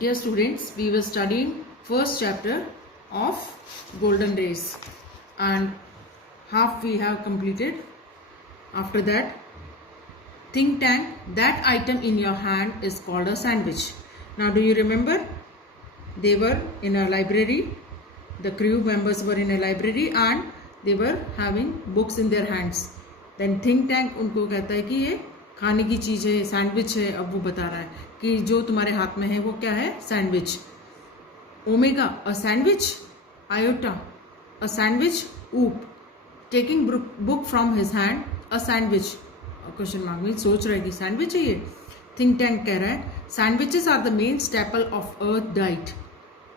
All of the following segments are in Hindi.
Dear students, we were studying first chapter of golden rays and half we have completed. After that, think tank, that item in your hand is called a sandwich. Now do you remember? They were in a library, the crew members were in a library and they were having books in their hands. Then think tank उनको कहता है कि ये खाने की चीज़ है, सैंडविच है. अब वो बता रहा है कि जो तुम्हारे हाथ में है वो क्या है, sandwich. Omega, a sandwich. Iota, a sandwich. Oop, taking book from his hand, a sandwich. Question mark में सोच रहा है कि सैंडविच है ये. थिंक टैंक कह रहा है sandwiches are the main staple of earth diet.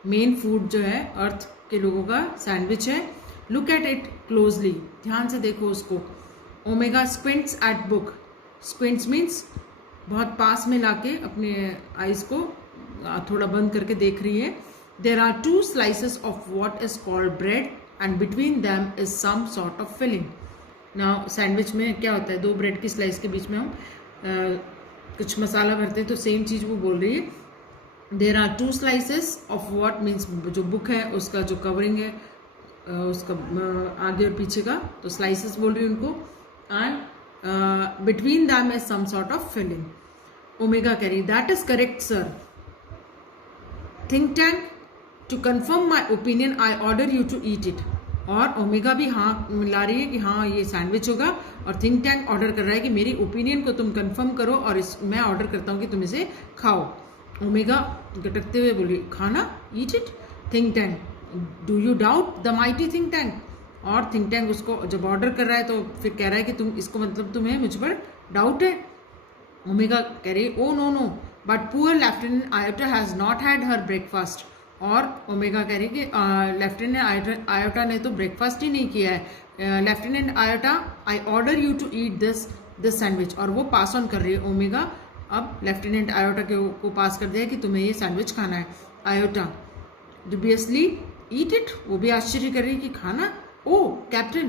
Main food जो है अर्थ के लोगों का सैंडविच है. लुक एट इट क्लोजली, ध्यान से देखो उसको. Omega squints at book. Squints means बहुत पास में लाके अपने आईज को थोड़ा बंद करके देख रही है. There are 2 slices of what is called bread and between them is some sort of filling. Now sandwich में क्या होता है, 2 ब्रेड की स्लाइस के बीच में हम कुछ मसाला भरते हैं, तो सेम चीज वो बोल रही है. There are 2 slices of what means जो बुक है उसका जो कवरिंग है उसका आगे और पीछे का, तो स्लाइसेस बोल रही है उनको. And between them is some sort of filling. Omega कह रही that is correct sir. Think tank, to confirm my opinion I order you to eat it. और ओमेगा भी हाँ मिला रही है कि हाँ ये सैंडविच होगा, और थिंक टैंक ऑर्डर कर रहा है कि मेरी ओपिनियन को तुम कंफर्म करो और मैं ऑर्डर करता हूँ कि तुम इसे खाओ. ओमेगा गटकते हुए बोली खाना, eat it. Think tank, do you doubt the mighty Think tank. और थिंक टैंक उसको जब ऑर्डर कर रहा है तो फिर कह रहा है कि तुम इसको मतलब तुम्हें मुझ पर डाउट है. ओमेगा कह रही oh no no but poor lieutenant Iota has not had her breakfast. और ओमेगा कह रही कि लेफ्टिनेंट आयोटा ने तो ब्रेकफास्ट ही नहीं किया है. Lieutenant Iota I order you to eat this sandwich. और वो पास ऑन कर रही है. ओमेगा अब लेफ्टिनेंट आयोटा को पास कर दिया कि तुम्हें ये सैंडविच खाना है. आयोटा डुबियसली ईट इट, वो भी आश्चर्य कर रही है कि खाना. Oh, Captain,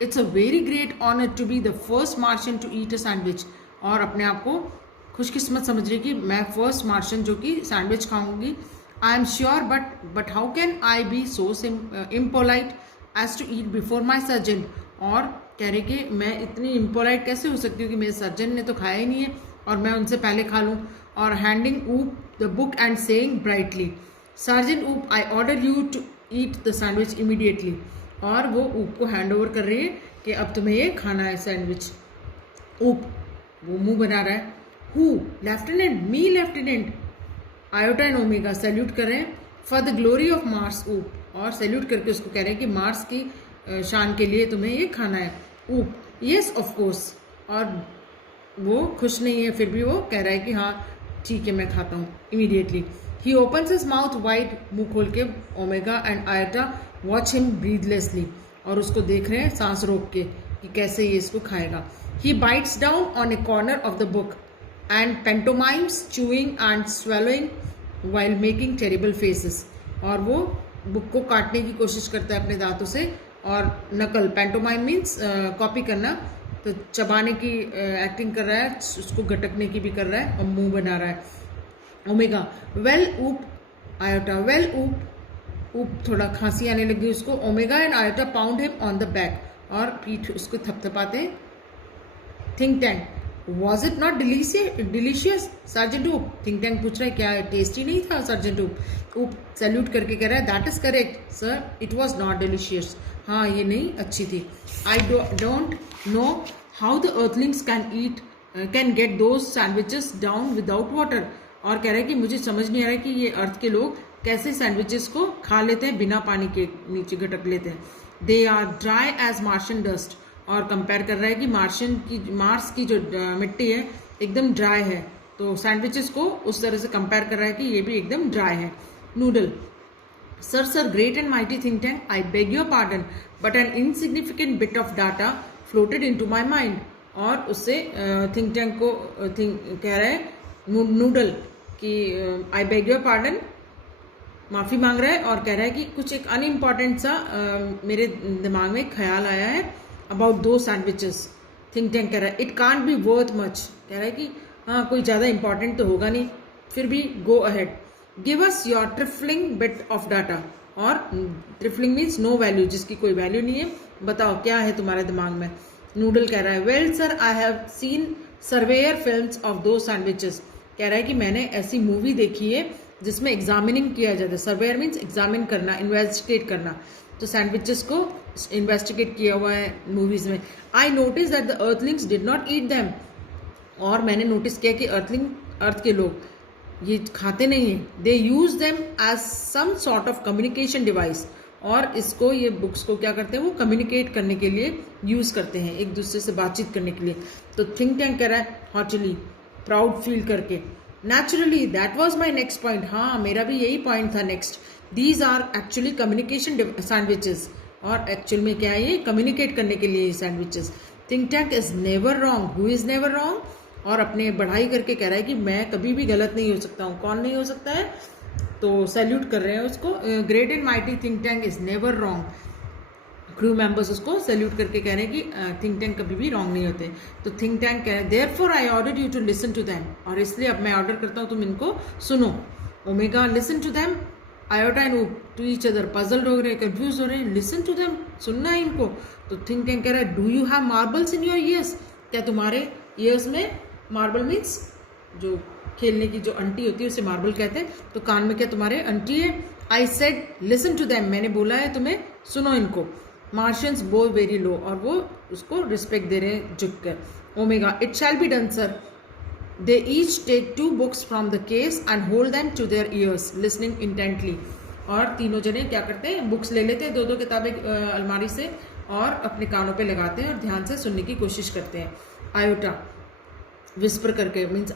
it's a very great honor to be the first Martian to eat a sandwich. और अपने आप को खुशकिस्मत समझ रही कि मैं फर्स्ट मार्शियन जो कि सैंडविच खाऊंगी. I am sure but how can I be so impolite as to eat before my surgeon. और कह रहे कि मैं इतनी इम्पोलाइट कैसे हो सकती हूँ कि मेरे सर्जन ने तो खाया ही नहीं है और मैं उनसे पहले खा लूँ. और handing Oop the book and saying brightly, sergeant Oop I order you to eat the sandwich immediately. और वो ऊप को हैंड ओवर कर रही है कि अब तुम्हें ये खाना है सैंडविच. ऊप वो मुंह बना रहा है. Who, lieutenant, me lieutenant. Iota and omega salute कर रहे हैं for the glory of Mars. ऊप और सैल्यूट करके उसको कह रहे हैं कि मार्स की शान के लिए तुम्हें ये खाना है. ऊप, यस ऑफ कोर्स. और वो खुश नहीं है, फिर भी वो कह रहा है कि हाँ ठीक है मैं खाता हूँ immediately. He opens his mouth wide, मुंह खोल के. Omega and Iota watch him breathlessly, और उसको देख रहे हैं सांस रोक के कि कैसे ये इसको खाएगा. He bites down on a corner of the book and pantomimes chewing and swallowing while making terrible faces. और वो बुक को काटने की कोशिश करता है अपने दांतों से, और नकल, पेंटोमाइम मीन्स कॉपी करना, तो चबाने की एक्टिंग कर रहा है, उसको गटकने की भी कर रहा है और मुंह बना रहा है. ओमेगा, वेल ऊप. आयोटा, वेल ऊप. ऊप थोड़ा खांसी आने लगी उसको. Omega and iota pound him on the back, और पीठ उसको थपथपाते हैं. Think tank, was it not delicious sergeant ऊप. थिंक टैंक पूछ रहा है क्या टेस्टी नहीं था सर्जेंट ऊप. ऊप सैल्यूट करके कह रहा है that is correct sir, it was not delicious. हाँ ये नहीं अच्छी थी. I don't know how the Earthlings can get those sandwiches down without water. और कह रहा है कि मुझे समझ नहीं आ रहा है कि ये अर्थ के लोग कैसे सैंडविचेस को खा लेते हैं बिना पानी के, नीचे गटक लेते हैं. They are dry as Martian dust. और कंपेयर कर रहा है कि मार्स की जो मिट्टी है एकदम ड्राई है, तो सैंडविचेस को उस तरह से कंपेयर कर रहा है कि ये भी एकदम ड्राई है. Noodle, sir great and mighty Think Tank, I beg your pardon but an insignificant bit of data floated into my mind. और उससे थिंक टैंक को कह रहा है नूडल कि आई बेग योर पार्डन, माफ़ी मांग रहा है, और कह रहा है कि कुछ एक अनइम्पॉर्टेंट सा मेरे दिमाग में ख्याल आया है अबाउट 2 सैंडविचेस. थिंक टैंक कह रहा है it can't be worth much. कह रहा है कि हाँ कोई ज़्यादा इंपॉर्टेंट तो होगा नहीं, फिर भी go ahead. Give us your trifling bit of data, और ट्रिफलिंग मीन्स नो वैल्यू, जिसकी कोई वैल्यू नहीं है, बताओ क्या है तुम्हारे दिमाग में। नूडल कह रहा है well sir I have seen surveyor films of दो सैंडविचेस, कह रहा है कि मैंने ऐसी मूवी देखी है जिसमें एग्जामिनिंग किया जाता है। सर्वेयर मीन्स एग्जामिन करना, इन्वेस्टिगेट करना, तो सैंडविचेस को इन्वेस्टिगेट किया हुआ है मूवीज में। I notice that the earthlings did not eat them, और मैंने नोटिस किया कि अर्थ के लोग ये खाते नहीं हैं। They use them as some sort of communication device, और इसको, ये बुक्स को क्या करते हैं, वो कम्युनिकेट करने के लिए यूज करते हैं, एक दूसरे से बातचीत करने के लिए। तो थिंक टैंक कह रहा है हॉटली, प्राउड फील करके, naturally that was my next point, हाँ मेरा भी यही पॉइंट था next. These are actually communication sandwiches, और एक्चुअल में क्या है, ये कम्युनिकेट करने के लिए sandwiches. Think Tank is never wrong, who is never wrong, और अपने बढ़ाई करके कह रहा है कि मैं कभी भी गलत नहीं हो सकता हूँ। कौन नहीं हो सकता है, तो सैल्यूट कर रहे हैं उसको। Great and mighty Think Tank is never wrong, crew members उसको सैल्यूट करके कह रहे हैं कि थिंक टैंक कभी भी रॉन्ग नहीं होते। तो थिंक टैंक कह रहे हैं therefore I order you to listen to them, और इसलिए अब मैं ऑर्डर करता हूँ तुम इनको सुनो। Omega listen to them, Iota and up to each other, puzzled हो रहे हैं, कंफ्यूज हो रहे हैं, लिसन टू दैम, सुनना है इनको। तो थिंक टैंक कह रहा है do you have marbles in your ears, क्या तुम्हारे ईयर्स में, मार्बल मीन्स जो खेलने की जो अंटी होती है उसे मार्बल कहते हैं, तो कान में क्या तुम्हारे अंटी है। I said listen to them, मैंने बोला है तुम्हें सुनो इनको। मार्शियंस बो वेरी लो, और वो उसको रिस्पेक्ट दे रहे हैं झुक कर। Omega it shall be done sir, they each take 2 books from the case and hold them to their ears listening intently, और तीनों जने क्या करते हैं, बुक्स ले लेते हैं, 2-2 किताबें अलमारी से, और अपने कानों पे लगाते हैं और ध्यान से सुनने की कोशिश करते हैं। आयोटा विस्पर करके, मीन्स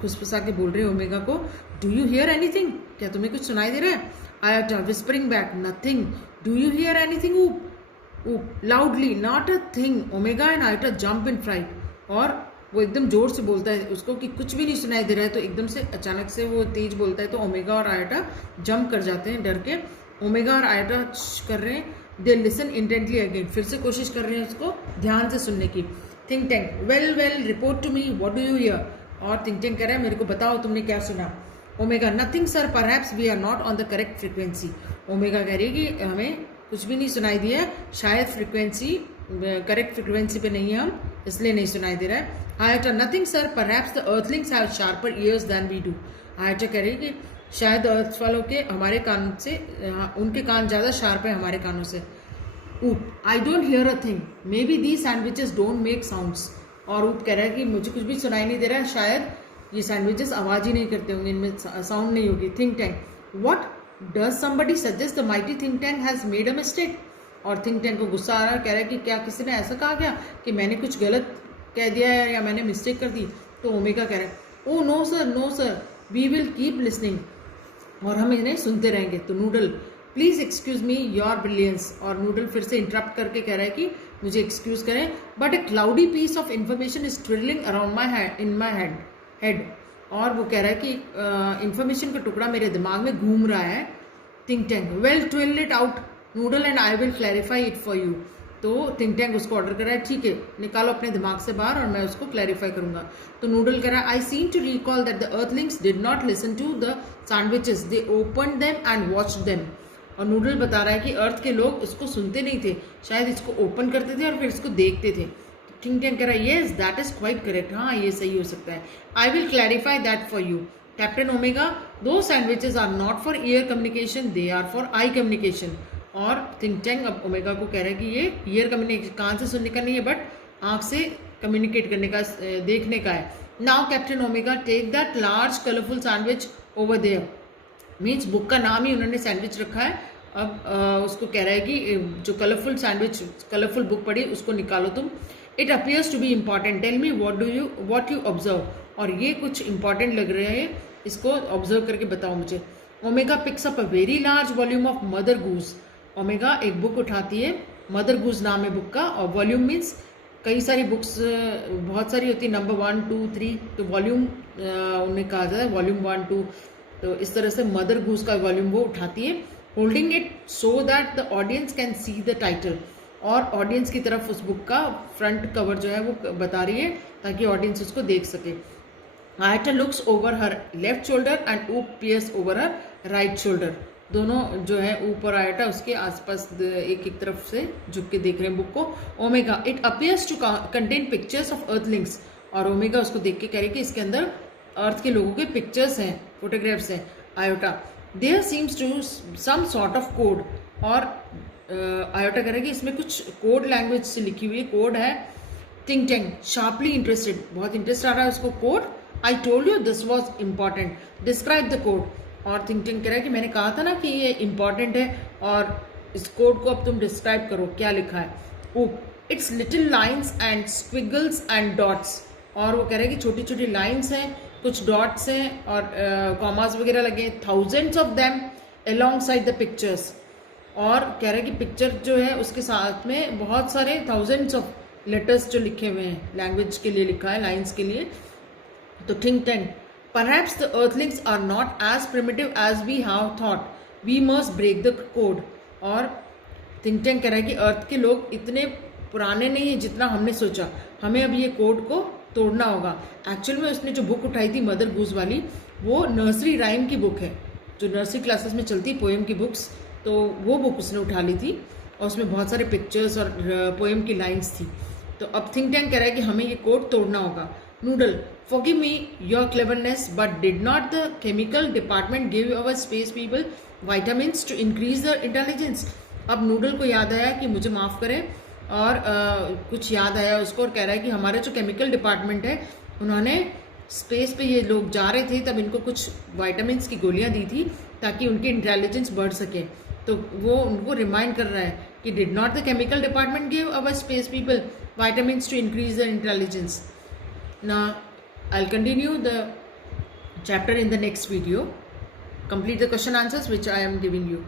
खुसफुसा के बोल रहे हैं ओमेगा को, डू यू हियर एनीथिंग, क्या तुम्हें कुछ सुनाई दे रहा है। Iota whispering back nothing, do you hear anything, Oop loudly not a thing. Omega and Iota jump in fright, और वो एकदम जोर से बोलता है उसको कि कुछ भी नहीं सुनाई दे रहा है, तो एकदम से अचानक से वो तेज बोलता है, तो ओमेगा और आयोटा जंप कर जाते हैं डर के। ओमेगा और आयोटा कर रहे हैं, दे लिसन इंटेंटली अगेन, फिर से कोशिश कर रहे हैं उसको ध्यान से सुनने की। Think Tank well well report to me what do you hear, और थिंक टैंक कह रहा है मेरे को बताओ तुमने क्या सुना। Omega nothing sir perhaps we are not on the correct frequency, Omega कह रही है कि हमें कुछ भी नहीं सुनाई दिया, शायद फ्रिक्वेंसी करेक्ट फ्रिक्वेंसी पे नहीं है हम, इसलिए नहीं सुनाई दे रहा है। Iota nothing sir perhaps the earthlings have sharper ears than we do, Iota कह रही है कि शायद अर्थ वालों के हमारे कान से, उनके कान ज़्यादा शार्प है हमारे कानों से। ऊप I don't hear a thing, may be the sandwiches don't make sounds, और ऊप कह रहा है कि मुझे कुछ भी सुनाई नहीं दे रहा है, शायद ये सैंडविचेस आवाज़ ही नहीं करते होंगे, इनमें साउंड नहीं होगी। Think tank what does somebody suggest the mighty Think tank has made a mistake, और थिंक टैंक को गुस्सा आ रहा है, कह रहा है कि क्या किसी ने ऐसा कहा क्या कि मैंने कुछ गलत कह दिया है या मैंने मिस्टेक कर दी। तो ओमेगा कह रहा है oh no sir we will keep listening, और हम इन्हें सुनते रहेंगे। तो Noodle please excuse me your brilliance, और नूडल फिर से इंटरप्ट करके कह रहा है कि मुझे एक्सक्यूज करें, but a cloudy piece of information is trilling around my head in my head, और वो कह रहा है कि इन्फॉर्मेशन का टुकड़ा मेरे दिमाग में घूम रहा है। Think Tank well twill it out noodle and I will clarify it for you, तो थिंक टैंक उसको ऑर्डर कर रहा है ठीक है निकालो अपने दिमाग से बाहर और मैं उसको क्लैरिफाई करूंगा। तो नूडल कह रहा है I seem to recall that the earthlings did not listen to the sandwiches, they open them and watched them, और नूडल बता रहा है कि अर्थ के लोग इसको सुनते नहीं थे, शायद इसको ओपन करते थे और फिर इसको देखते थे। थिंक टैंक कह रहा है yes that is quite correct, हाँ ये सही हो सकता है, I will clarify that for you. Captain Omega those sandwiches are not for ear communication, they are for eye communication, और थिंक टैंक अब ओमेगा को कह रहा है कि ये ईयर कम्युनिकेशन कान से सुनने का नहीं है बट आंख से कम्युनिकेट करने का, देखने का है। Now Captain Omega take that large colourful sandwich over there, means book का नाम ही उन्होंने सैंडविच रखा है। अब उसको कह रहा है कि जो कलरफुल सैंडविच कलरफुल बुक पड़ी उसको निकालो तुम। It appears to be important, tell me what you observe, और ये कुछ इंपॉर्टेंट लग रहे हैं, इसको ऑब्जर्व करके बताओ मुझे। Omega picks up a very large volume of mother goose, omega एक बुक उठाती है, मदर गूज नाम है बुक का, और वॉल्यूम मीन्स कई सारी बुक्स बहुत सारी होती है, नंबर 1 2 3, तो वॉल्यूम उन्हें कहा जाता है वॉल्यूम 1 2, तो इस तरह से मदर गूज का वॉल्यूम वो उठाती है, holding it so that the audience can see the title, और ऑडियंस की तरफ उस बुक का फ्रंट कवर जो है वो बता रही है ताकि ऑडियंस उसको देख सके। Iota looks over her left shoulder and Oop peers over her right shoulder. दोनों जो है ऊपर आयटा उसके आसपास एक एक तरफ से झुक के देख रहे हैं बुक को। Omega it appears to contain pictures of earthlings, और ओमेगा उसको देख के कह रही कि इसके अंदर अर्थ के लोगों के पिक्चर्स हैं, फोटोग्राफ्स हैं। Iota there seems to some sort of code, और आयोटा कह रहा है कि इसमें कुछ कोड लैंग्वेज से लिखी हुई कोड है। थिंक टैंक शार्पली इंटरेस्टेड, बहुत इंटरेस्ट आ रहा है उसको। Code I told you this was important, describe the code. और थिंक टैंक कह रहा है कि मैंने कहा था ना कि ये इंपॉर्टेंट है, और इस कोड को अब तुम डिस्क्राइब करो, क्या लिखा है। It's little lines and squiggles and dots, और वो कह रहे हैं कि छोटी छोटी लाइन्स हैं, कुछ डॉट्स हैं और कॉमास वगैरह लगे, thousands of them along side the pictures. और कह रहे हैं कि पिक्चर जो है उसके साथ में बहुत सारे थाउजेंड्स ऑफ लेटर्स जो लिखे हुए हैं, लैंग्वेज के लिए लिखा है, लाइन्स के लिए। तो Think Tank perhaps the earthlings are not as primitive as we have thought, we must break the code. और थिंक टैंक कह रहा है कि अर्थ के लोग इतने पुराने नहीं है जितना हमने सोचा, हमें अब ये कोड को तोड़ना होगा। एक्चुअल में उसने जो बुक उठाई थी मदर गूज वाली, वो नर्सरी राइम की बुक है, जो नर्सरी क्लासेस में चलती पोएम की बुक्स, तो वो बुक उसने उठा ली थी और उसमें बहुत सारे पिक्चर्स और पोएम की लाइन्स थी। तो अब थिंक टैंक कह रहा है कि हमें ये कोड तोड़ना होगा। Noodle forgive me your cleverness, but did not the chemical department give our space people vitamins to increase their intelligence? अब नूडल को याद आया कि मुझे माफ़ करें, और कुछ याद आया उसको, और कह रहा है कि हमारे जो केमिकल डिपार्टमेंट है उन्होंने स्पेस पे ये लोग जा रहे थे तब इनको कुछ वाइटामिन की गोलियां दी थी ताकि उनकी इंटेलिजेंस बढ़ सके। तो वो उनको रिमाइंड कर रहा है कि did not the chemical department give our space people vitamins to increase their intelligence. Now I'll continue the chapter in the next video. Complete the question answers which I am giving you.